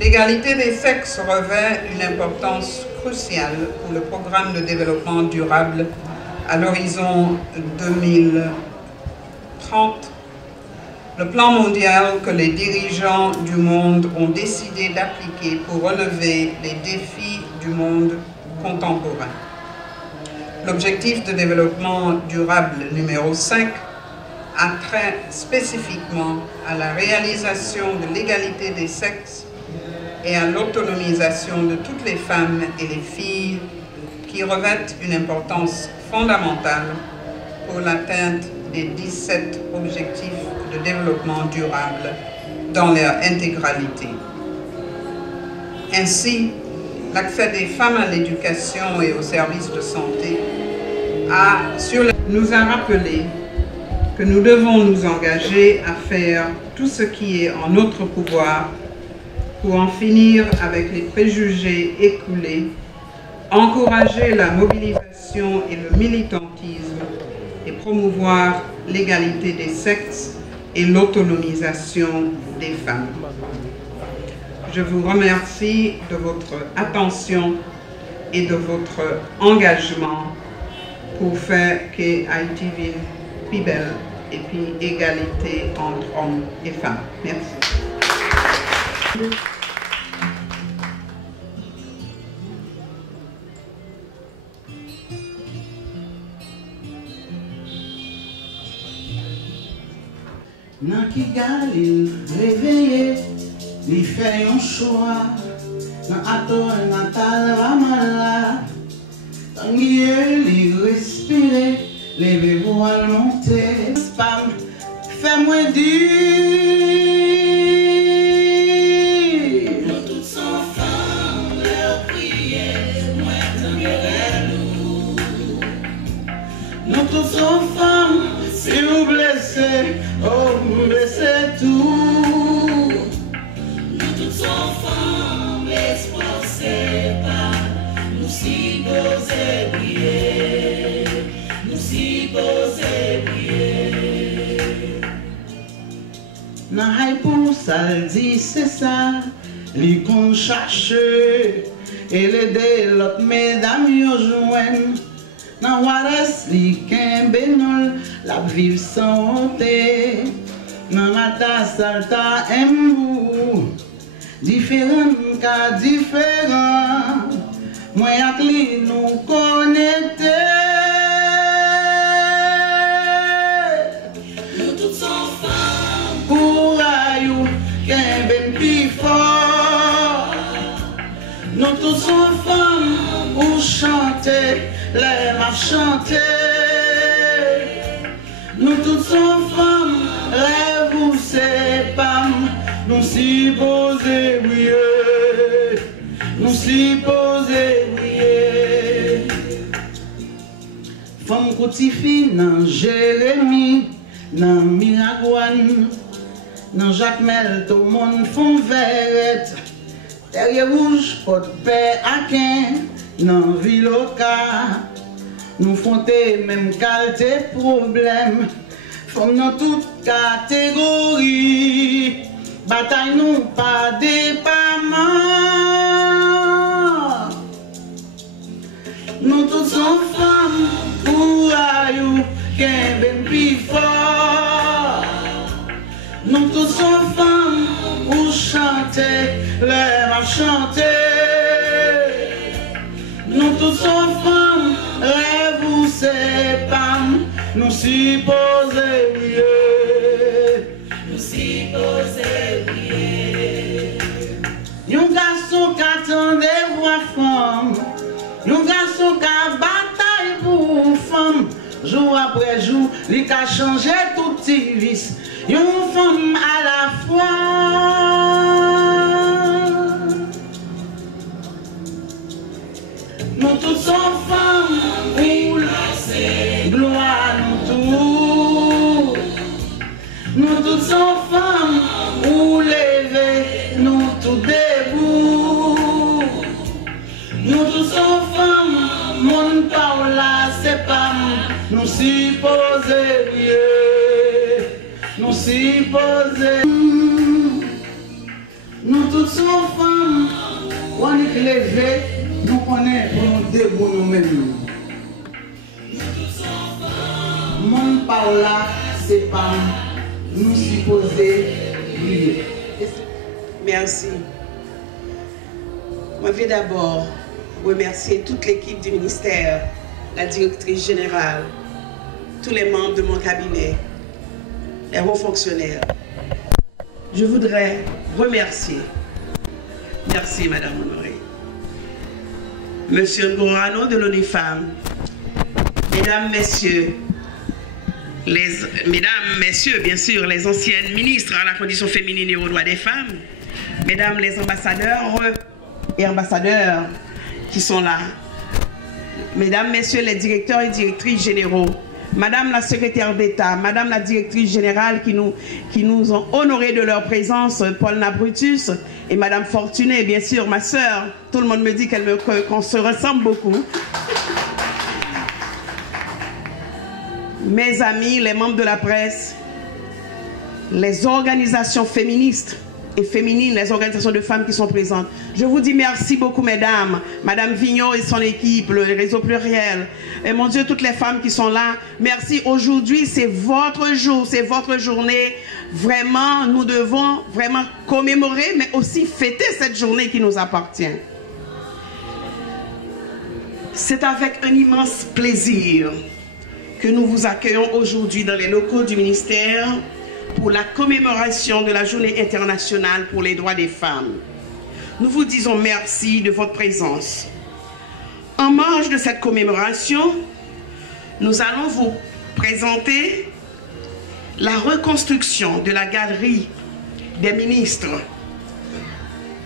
L'égalité des sexes revêt une importance cruciale pour le programme de développement durable à l'horizon 2030. Le plan mondial que les dirigeants du monde ont décidé d'appliquer pour relever les défis du monde contemporain. L'objectif de développement durable numéro 5 a trait spécifiquement à la réalisation de l'égalité des sexes et à l'autonomisation de toutes les femmes et les filles qui revêtent une importance fondamentale pour l'atteinte des 17 objectifs de développement durable dans leur intégralité. Ainsi, l'accès des femmes à l'éducation et aux services de santé nous a rappelé que nous devons nous engager à faire tout ce qui est en notre pouvoir pour en finir avec les préjugés écoulés, encourager la mobilisation et le militantisme et promouvoir l'égalité des sexes et l'autonomisation des femmes. Je vous remercie de votre attention et de votre engagement pour faire que Haïti vienne plus belle et puis égalité entre hommes et femmes. Merci. Nan Kigali, réveillé, il fait un choix. Nan Ato Natal Ramallah, Tanguy, il respire, levez-vous à monter. Spam, fais-moi dire. Nous toutes sommes femmes, leur prière, moi nous. Nous toutes sommes femmes, si vous blessez, oh, vous blessez tout. Nous toutes sommes femmes, l'espoir c'est pas. Nous si posés prier, nous si posés prier. Nan hay pour ça le dit c'est ça, li qu'on cherche et l'aider l'autre mesdames yo joignent. Nan Wares li kembe nol, la vive sans honte. Nan Mata Salta Mbou, différent ka différent. Moi ak li nous connecté. Nous toutes sommes femmes, pour ayou kembe pi fort. Nous toutes sommes femmes, pour chanter. Les m'a chanté. Nous toutes sommes femmes, rêve ou c'est pas. Nous si posés briller, nous si posés briller. Femme Koutifi, nan Jérémie, nan Miragouane, nan Jacmel, tout le monde font verrette. Derrière rouge, pot de paix à quin. Nan Viloka, nous fondons même qualité problème. Femme dans toute catégorie, bataille nous pas dépamment. Nous tous sommes femmes, pour ayou, qu'un ben plus fort. Nous tous sommes femmes, pour chanter, les m'a chanter. Nous tous sommes femmes, rêve ou c'est pas. Nous si posés briller, nous si posés briller. Yon garçon qui attendait voir femme, yon garçon qui a bataille pour femme. Jour après jour, il a changé tout petit vice. Yon femme à la fois. Nous toutes sommes femmes, pour laisser gloire nous tous. Nous toutes sommes femmes, pour lever nous tous debout. Nous toutes sommes femmes, mon Paula c'est pas nous si posés, nous si posés. Nous toutes sommes femmes, on est levé, nous connaissons pour nous debout nous-mêmes. Mon par là, c'est pas nous supposer prier. Merci. Je vais d'abord remercier toute l'équipe du ministère, la directrice générale, tous les membres de mon cabinet, les hauts fonctionnaires. Je voudrais remercier, merci Madame Honoré, Monsieur Ngorano de l'ONU Femmes, Mesdames, Messieurs, bien sûr, les anciennes ministres à la condition féminine et aux droits des femmes, Mesdames les ambassadeurs et ambassadeurs qui sont là, Mesdames, Messieurs les directeurs et directrices généraux, Madame la secrétaire d'État, Madame la directrice générale qui nous ont honorés de leur présence, Paul Nabrutus et Madame Fortuné, bien sûr, ma sœur, tout le monde me dit qu'on se ressemble beaucoup. Mes amis, les membres de la presse, les organisations féministes et féminines, les organisations de femmes qui sont présentes. Je vous dis merci beaucoup, mesdames. Madame Vigneault et son équipe, le réseau pluriel. Et mon Dieu, toutes les femmes qui sont là. Merci. Aujourd'hui, c'est votre jour, c'est votre journée. Vraiment, nous devons vraiment commémorer, mais aussi fêter cette journée qui nous appartient. C'est avec un immense plaisir que nous vous accueillons aujourd'hui dans les locaux du ministère pour la commémoration de la Journée internationale pour les droits des femmes. Nous vous disons merci de votre présence. En marge de cette commémoration, nous allons vous présenter la reconstruction de la galerie des ministres.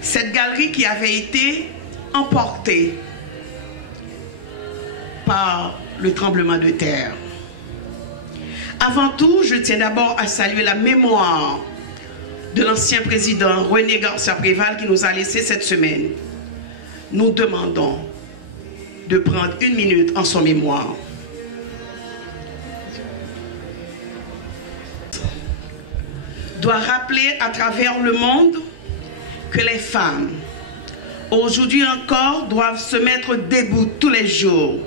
Cette galerie qui avait été emportée par le tremblement de terre. Avant tout, je tiens d'abord à saluer la mémoire de l'ancien président René Garcia Préval qui nous a laissé cette semaine. Nous demandons de prendre une minute en son mémoire. Doit rappeler à travers le monde que les femmes, aujourd'hui encore, doivent se mettre debout tous les jours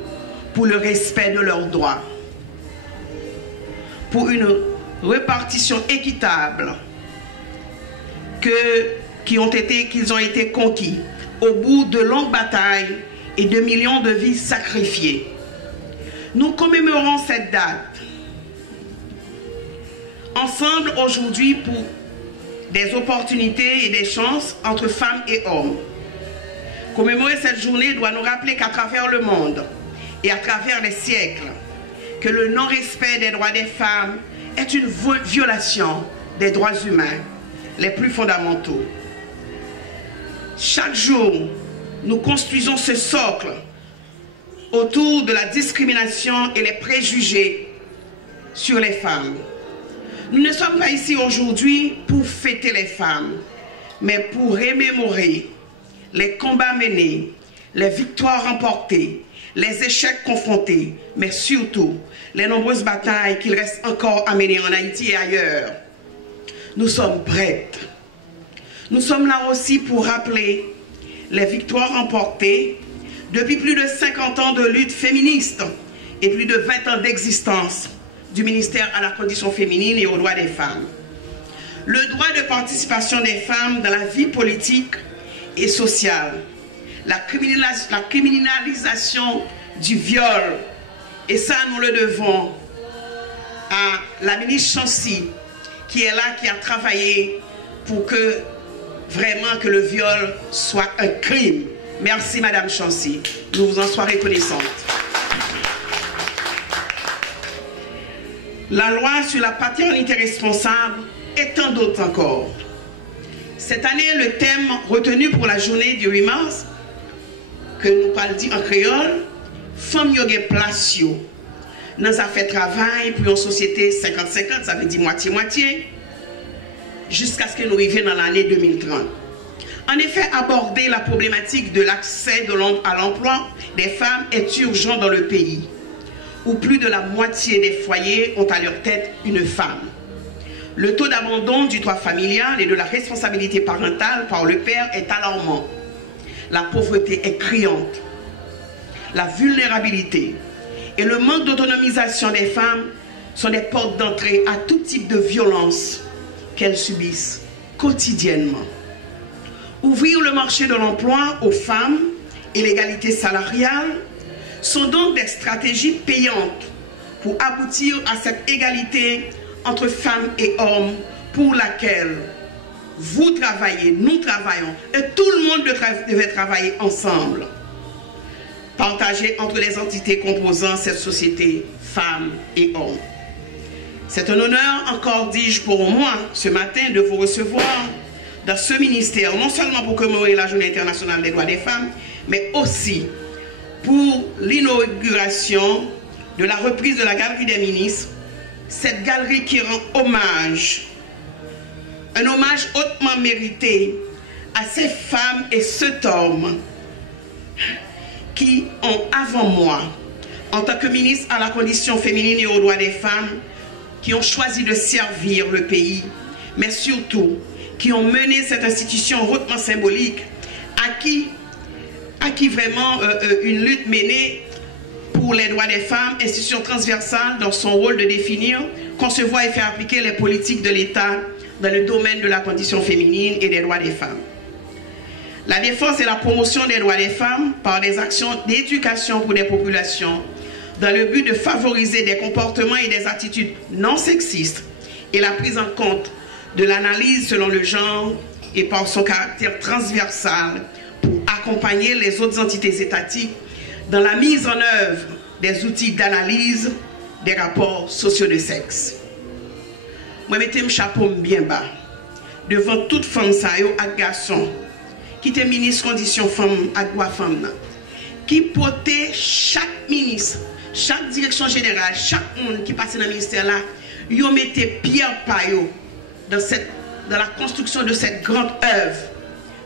pour le respect de leurs droits, pour une répartition équitable qu'ils ont été conquis au bout de longues batailles et de millions de vies sacrifiées. Nous commémorons cette date ensemble aujourd'hui pour des opportunités et des chances entre femmes et hommes. Commémorer cette journée doit nous rappeler qu'à travers le monde et à travers les siècles, que le non-respect des droits des femmes est une violation des droits humains les plus fondamentaux. Chaque jour, nous construisons ce socle autour de la discrimination et les préjugés sur les femmes. Nous ne sommes pas ici aujourd'hui pour fêter les femmes, mais pour remémorer les combats menés, les victoires remportées, les échecs confrontés, mais surtout les nombreuses batailles qu'il reste encore à mener en Haïti et ailleurs. Nous sommes prêtes. Nous sommes là aussi pour rappeler les victoires remportées depuis plus de 50 ans de lutte féministe et plus de 20 ans d'existence du ministère à la condition féminine et aux droits des femmes. Le droit de participation des femmes dans la vie politique et sociale, la criminalisation du viol, et ça nous le devons à la ministre Chancy qui est là, qui a travaillé pour que vraiment que le viol soit un crime. Merci Madame Chancy, nous vous en sommes reconnaissantes. La loi sur la paternité responsable et tant d'autres encore. Cette année, le thème retenu pour la journée du 8 mars, que nous parlons dit en créole, femme yo gen place yo. Dans sa fait travail pour une société 50-50, ça veut dire moitié-moitié, jusqu'à ce que nous arrivions dans l'année 2030. En effet, aborder la problématique de l'accès à l'emploi des femmes est urgent dans le pays, où plus de la moitié des foyers ont à leur tête une femme. Le taux d'abandon du droit familial et de la responsabilité parentale par le père est alarmant. La pauvreté est criante. La vulnérabilité et le manque d'autonomisation des femmes sont des portes d'entrée à tout type de violence qu'elles subissent quotidiennement. Ouvrir le marché de l'emploi aux femmes et l'égalité salariale sont donc des stratégies payantes pour aboutir à cette égalité entre femmes et hommes pour laquelle vous travaillez, nous travaillons et tout le monde devait travailler ensemble, partagé entre les entités composant cette société, femmes et hommes. C'est un honneur, encore dis-je pour moi, ce matin, de vous recevoir dans ce ministère, non seulement pour commémorer la Journée internationale des droits des femmes, mais aussi pour l'inauguration de la reprise de la Galerie des ministres, cette galerie qui rend hommage, un hommage hautement mérité à ces femmes et cet homme qui ont, avant moi, en tant que ministre à la condition féminine et aux droits des femmes, qui ont choisi de servir le pays, mais surtout qui ont mené cette institution hautement symbolique, à qui vraiment une lutte menée pour les droits des femmes, institution transversale dans son rôle de définir, concevoir et faire appliquer les politiques de l'État dans le domaine de la condition féminine et des droits des femmes. La défense et la promotion des droits des femmes par des actions d'éducation pour des populations dans le but de favoriser des comportements et des attitudes non sexistes et la prise en compte de l'analyse selon le genre et par son caractère transversal pour accompagner les autres entités étatiques dans la mise en œuvre des outils d'analyse des rapports sociaux de sexe. Moi, mettez mon chapeau bien bas devant toute femme ça et garçon qui était ministre condition femme à droit femme qui portait chaque ministre, chaque direction générale, chaque monde qui passait dans le ministère là, ils mettaient pierre paillot dans la construction de cette grande œuvre.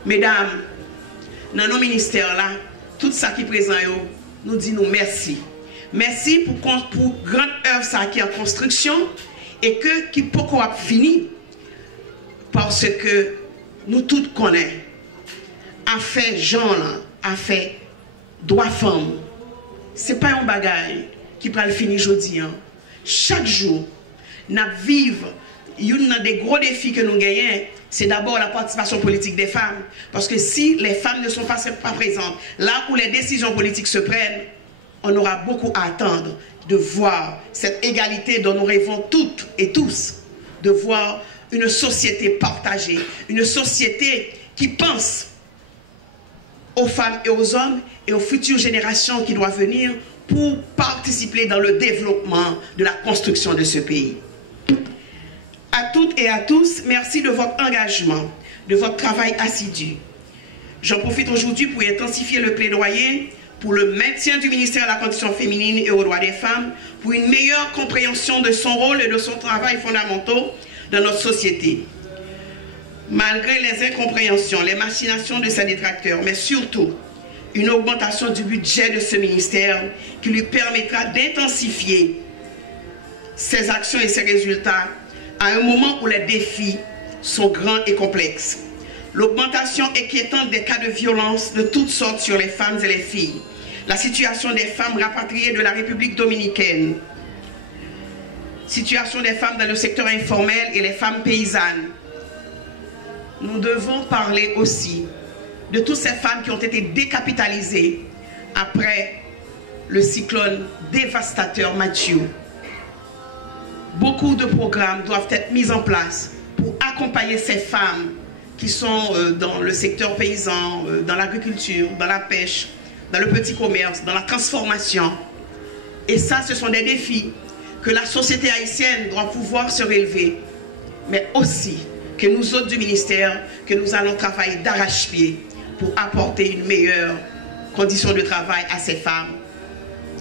Mesdames, dans nos ministères là, tout ça qui est présent, nous disons merci. Merci pour grande œuvre ça qui est en construction et qui peut finir. Parce que nous tous connaissons, affaire genre là, affaire droit femme, ce n'est pas un bagage qui peut le finir aujourd'hui. Chaque jour, nous vivons un des gros défis que nous gagnons, c'est d'abord la participation politique des femmes. Parce que si les femmes ne sont pas présentes, là où les décisions politiques se prennent, on aura beaucoup à attendre de voir cette égalité dont nous rêvons toutes et tous, de voir une société partagée, une société qui pense aux femmes et aux hommes et aux futures générations qui doivent venir pour participer dans le développement de la construction de ce pays. À toutes et à tous, merci de votre engagement, de votre travail assidu. J'en profite aujourd'hui pour intensifier le plaidoyer pour le maintien du ministère de la Condition féminine et aux droits des femmes, pour une meilleure compréhension de son rôle et de son travail fondamentaux dans notre société. Malgré les incompréhensions, les machinations de ses détracteurs, mais surtout une augmentation du budget de ce ministère qui lui permettra d'intensifier ses actions et ses résultats à un moment où les défis sont grands et complexes. L'augmentation inquiétante des cas de violence de toutes sortes sur les femmes et les filles, la situation des femmes rapatriées de la République dominicaine, situation des femmes dans le secteur informel et les femmes paysannes. Nous devons parler aussi de toutes ces femmes qui ont été décapitalisées après le cyclone dévastateur Mathieu. Beaucoup de programmes doivent être mis en place pour accompagner ces femmes qui sont dans le secteur paysan, dans l'agriculture, dans la pêche, dans le petit commerce, dans la transformation. Et ça, ce sont des défis que la société haïtienne doit pouvoir se relever, mais aussi que nous autres du ministère, que nous allons travailler d'arrache-pied pour apporter une meilleure condition de travail à ces femmes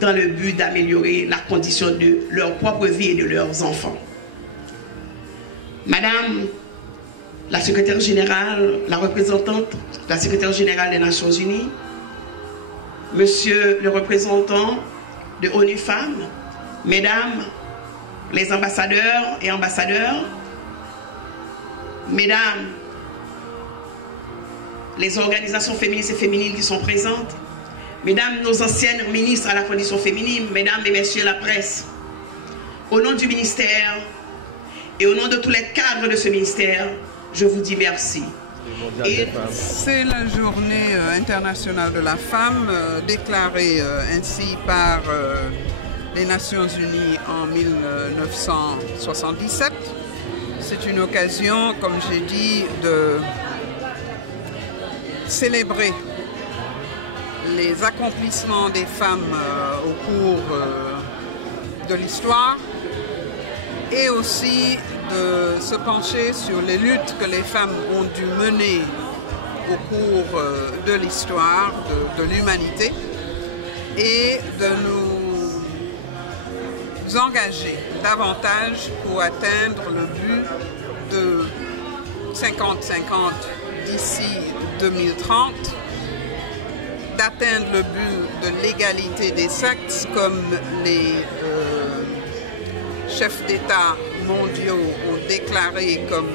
dans le but d'améliorer la condition de leur propre vie et de leurs enfants. Madame la secrétaire générale, la représentante, la secrétaire générale des Nations Unies, monsieur le représentant de ONU Femmes, mesdames les ambassadeurs et ambassadeurs, mesdames, les organisations féministes et féminines qui sont présentes, mesdames, nos anciennes ministres à la condition féminine, mesdames et messieurs la presse, au nom du ministère et au nom de tous les cadres de ce ministère, je vous dis merci. C'est la journée internationale de la femme, déclarée ainsi par les Nations Unies en 1977. C'est une occasion, comme j'ai dit, de célébrer les accomplissements des femmes au cours de l'histoire et aussi de se pencher sur les luttes que les femmes ont dû mener au cours de l'histoire de l'humanité et de nous engager davantage pour atteindre le but de 50-50 d'ici 2030, d'atteindre le but de l'égalité des sexes comme les chefs d'État mondiaux ont déclaré comme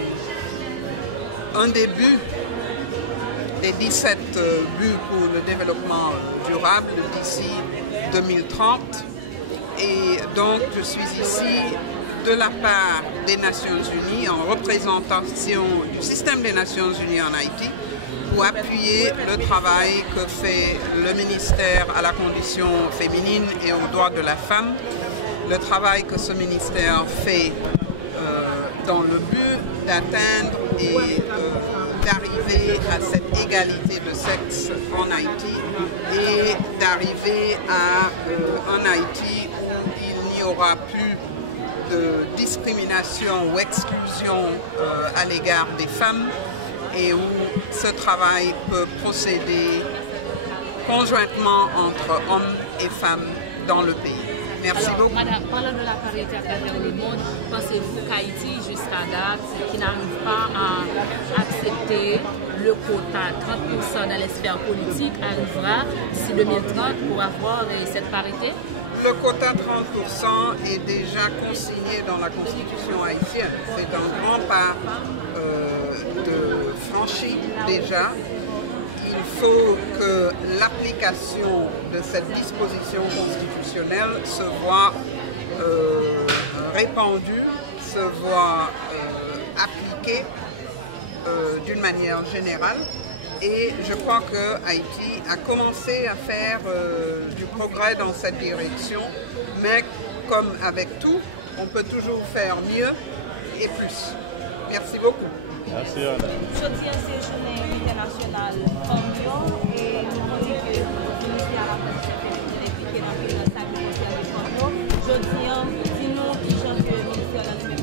un des buts des 17 buts pour le développement durable d'ici 2030. Et donc je suis ici de la part des Nations Unies en représentation du système des Nations Unies en Haïti pour appuyer le travail que fait le ministère à la condition féminine et aux droits de la femme, le travail que ce ministère fait dans le but d'atteindre et d'arriver à cette égalité de sexe en Haïti et d'arriver à un Haïti où il n'y aura plus de discrimination ou exclusion à l'égard des femmes et où ce travail peut procéder conjointement entre hommes et femmes dans le pays. Merci beaucoup. Madame, parlant de la parité à travers le monde, pensez-vous qu'Haïti, jusqu'à date, qui n'arrive pas à accepter le quota 30% dans l'esphère politique, arrivera d'ici 2030 pour avoir cette parité? Le quota 30% est déjà consigné dans la Constitution haïtienne. C'est un grand pas de franchi déjà. Il faut que l'application de cette disposition constitutionnelle se voit répandue, se voit appliquée d'une manière générale. Et je crois que Haïti a commencé à faire du progrès dans cette direction, mais comme avec tout, on peut toujours faire mieux et plus. Merci beaucoup. Merci Anna. Jeudi, c'est journée internationale Femmes et nous connaissons que le ministère a impliqué dans le ministère des Femmes. Jeudi, dis-nous qui chante le ministère dans le même.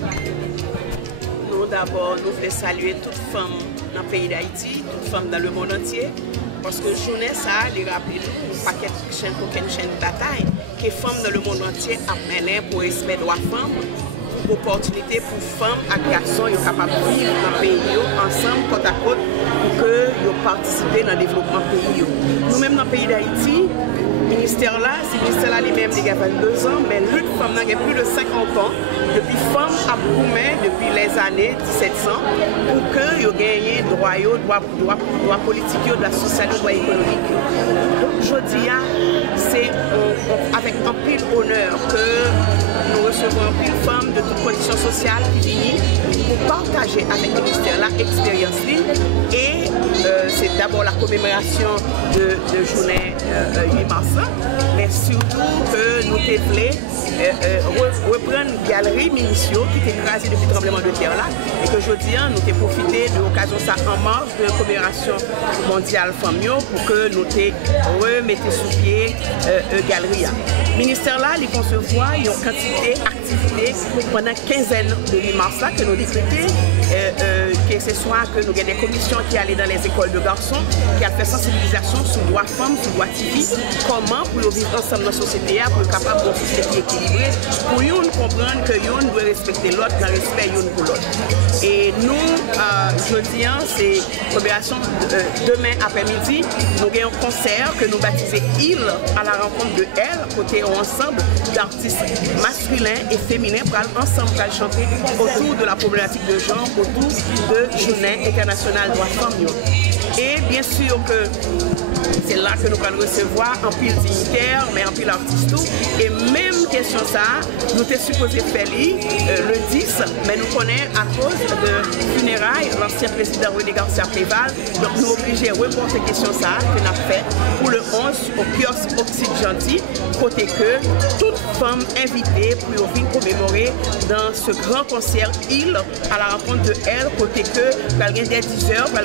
Nous d'abord, nous voulons saluer toutes femmes dans le pays d'Haïti, toutes femmes dans le monde entier, parce que journée ça, les rappelle un paquet de chaînes pour qu'une chaîne de bataille que les femmes dans le monde entier a mené pour respect des droits femmes. Opportunité pour femmes et garçons sont capables de vivre dans le pays ensemble, côte à côte, pour qu'ils participent dans le développement du pays. Nous-mêmes dans le pays d'Haïti, le ministère là, c'est le ministère là lui-même, il y a 22 ans, mais lutte femme il y a plus de 50 ans, depuis femmes à Boumet, depuis les années 1700, pour qu'ils gagnent droits politiques, droits sociaux, droits économiques. Donc je dis, c'est avec un pile honneur que nous recevons un pile femmes de toutes conditions sociales qui viennent pour partager avec le ministère l'expérience et c'est d'abord la commémoration de journée 8 mars, mais surtout que nous voulons reprendre une galerie Minicio qui était écrasée depuis le tremblement de terre là et que aujourd'hui nous avons profité de l'occasion ça en marge de la commémoration mondiale Femmes pour que nous remettions sous pied galerie. Le ministère là, il concevoir une quantité d'activités pendant 15 de 8 mars là que nous décrétons, que ce soit que nous avons des commissions qui allaient dans les écoles de garçons, qui a fait sensibilisation sur le droit femmes, sur le droit civique, comment pour vivre ensemble dans la société pour être capable de société équilibrée, pour nous comprendre que nous doit respecter l'autre dans le respect l'un pour l'autre. Et nous, jeudi, c'est l'opération demain après-midi, nous avons un concert que nous baptisons Il à la rencontre de Elle, côté ensemble d'artistes masculins et féminins pour ensemble chanter autour de la problématique de genre, autour de de Journée internationale droits femmes. Et bien sûr que c'est là que nous allons recevoir un pile dignitaire, mais un pile artiste. Et même question ça, nous étions supposés faire le 10, mais nous connaissons à cause de funérailles l'ancien président René Garcia Préval. Donc nous obligés de reporter question ça que nous avons fait pour le 11 au kiosque Optique Gentil, côté que toute femme invitée pour venir commémorer dans ce grand concert île à la rencontre de elle, côté que dès 10h,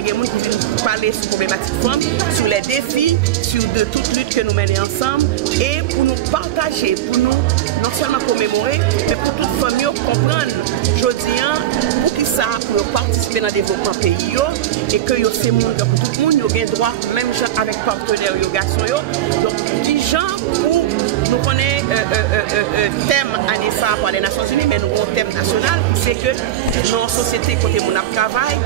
il y a des gens qui viennent parler sur problématique femme, sur les défis, sur de toute lutte que nous menons ensemble et pour nous partager, pour nous non seulement commémorer, mais pour toute famille comprendre, je dis, pour qui ça, pour participer dans le développement pays et que c'est monde pour tout le monde, il y a droit, même gens avec partenaires, garçons. Donc, qui gens pour nous connaître thème année ça par les Nations Unies, mais nous avons un thème national, c'est que dans la société, côté mon travail,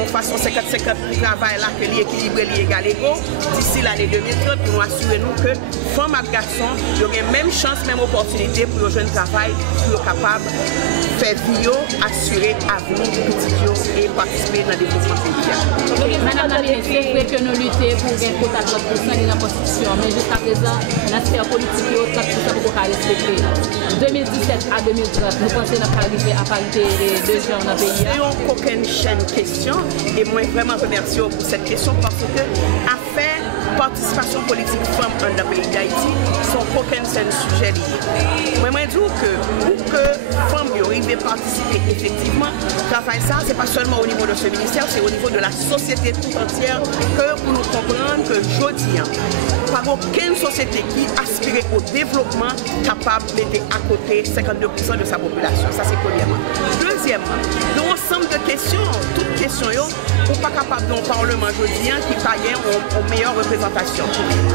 on façon 50-50 travail là, que l'équilibre est égal égaux, d'ici l'année 2030, pour nous assurer nous que femmes et garçons, ils auront même chance, même opportunité pour le jeune travail, pour être capable de faire vie, assurer avenir petit et participer dans le développement pays. Madame la ministre, c'est vrai que nous luttons pour un quota de 30% de la Constitution, mais jusqu'à présent, l'aspect politique est 30% pour respecter. 2017 à 2030, nous pensons qu'on va arriver à parité de gens dans le pays. Nous n'avons aucune chaîne question et moi vraiment remercie pour cette question parce que affaire participation politique femme dans le pays d'Haïti sont aucun sujet lié. Moi je dis que pour que femmes arrivent à participer effectivement, travail ça c'est pas seulement au niveau de ce ministère, c'est au niveau de la société tout entière que pour nous comprendre que aujourd'hui pas aucune société qui aspire au développement capable de mettre à côté 52% de sa population. Ça c'est premièrement. Deuxièmement, dans ensemble de questions, toutes questions ou pas capable dans le Parlement aujourd'hui qui paye une meilleure représentation.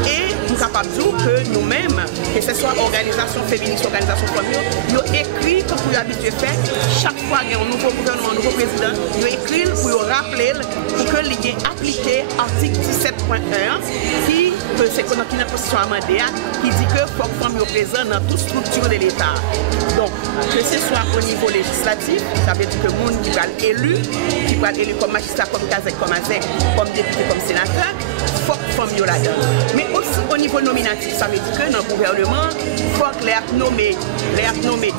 Et nous sommes capables de dire que nous-mêmes, que ce soit organisation féministe, organisation familiale, nous écrivons comme vous l'habituez fait, chaque fois qu'il y a un nouveau gouvernement, un nouveau président, nous écrivons pour rappeler pour que l'idée appliquée article 17.1 qui c'est qu'on a une position amendée qui dit que faut que femmes présent dans toute structure de l'État. Donc, que ce soit au niveau législatif, ça veut dire que le monde qui va être élu comme magistrat, comme gazette, comme ASEC, comme député, comme sénateur, il faut que femmes soient là-dedans. Mais aussi au niveau nominatif, ça veut dire que dans le gouvernement, il faut que les nommés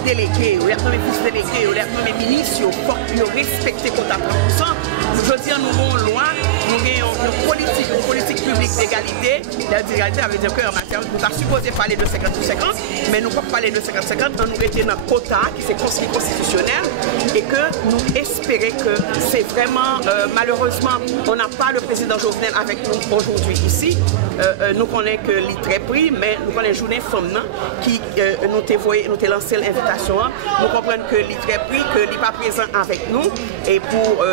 délégués, les nommés vice-délégués, les nommés ministres, il faut qu'ils respectent le quota 30%. Je veux dire, nous avons une loi, nous avons une politique publique d'égalité. L'égalité, ça veut dire qu'en matière, nous sommes supposés parler de 50-50, mais nous ne pouvons pas parler de 50-50, nous étions dans le quota qui est constitutionnel et que nous espérons que c'est vraiment, malheureusement, on n'a pas le président Jovenel avec nous aujourd'hui ici. Nous connaissons que l'île très pris, mais nous connaissons journée femme qui nous a lancé l'invitation. Nous comprenons que l'île très pris, que l'île n'est pas présent avec nous et pour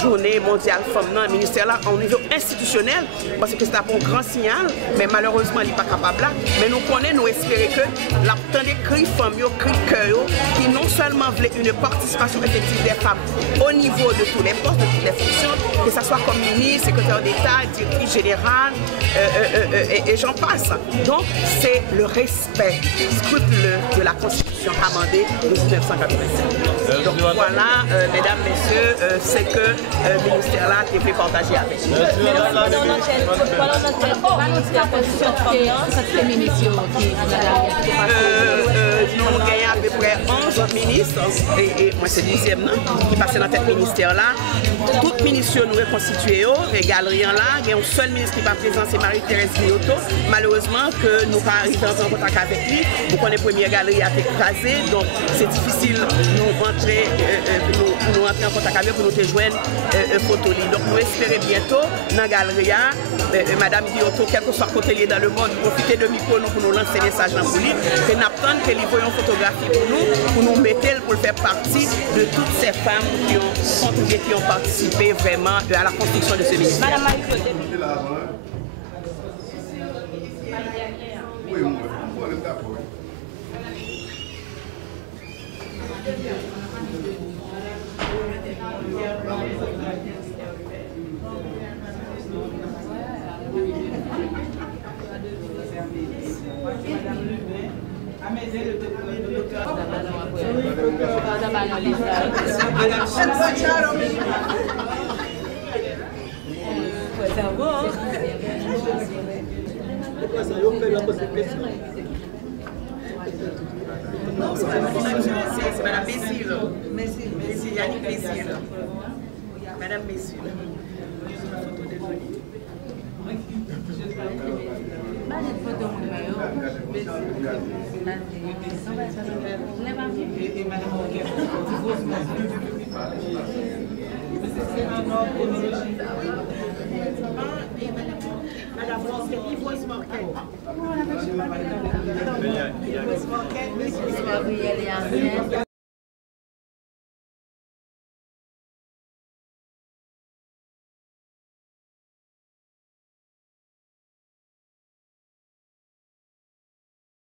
journée mondiale femme dans le ministère là au niveau institutionnel, parce que c'est un grand signal, mais malheureusement il n'est pas capable là. Mais nous connaissons, nous espérons que la des cris femmes, cris cœur, qui non seulement voulait une participation effective des femmes au niveau de tous les postes, de toutes les fonctions, que ce soit comme ministre, secrétaire d'État, directrice générale, et j'en passe. Donc c'est le respect scrupuleux de la Constitution amendée de 1987. Donc voilà, mesdames, messieurs, c'est que le ministère là qui fait partager avec nous. Nous gagnons à peu près 11 ministres, et moi c'est le 10e qui passe dans cette ministère là. Toutes les ministres nous reconstituées, les galeries là, il y a un seul ministre qui n'est pas présent, c'est Marie-Thérèse Guillotot. Malheureusement, que nous pas arrivés en contact avec lui, vous connaissez la première galerie a été écrasée, donc c'est difficile nous rentrer en contact avec pour nous rejoindre photo. Donc nous espérons bientôt dans la galerie, Madame Guillotot, quel que soit côté lié dans le monde, profiter de micro pour nous lancer des messages dans le livre, et nous attendons que nous voyons photographie pour nous mettre, pour faire partie de toutes ces femmes qui ont contribué, qui ont participé vraiment à la construction de ce ministère. Madame Madame Non, c'est Madame Messil. Messil, Yannick Messil. Madame Messil. Madame Rosket, Yves Morquet.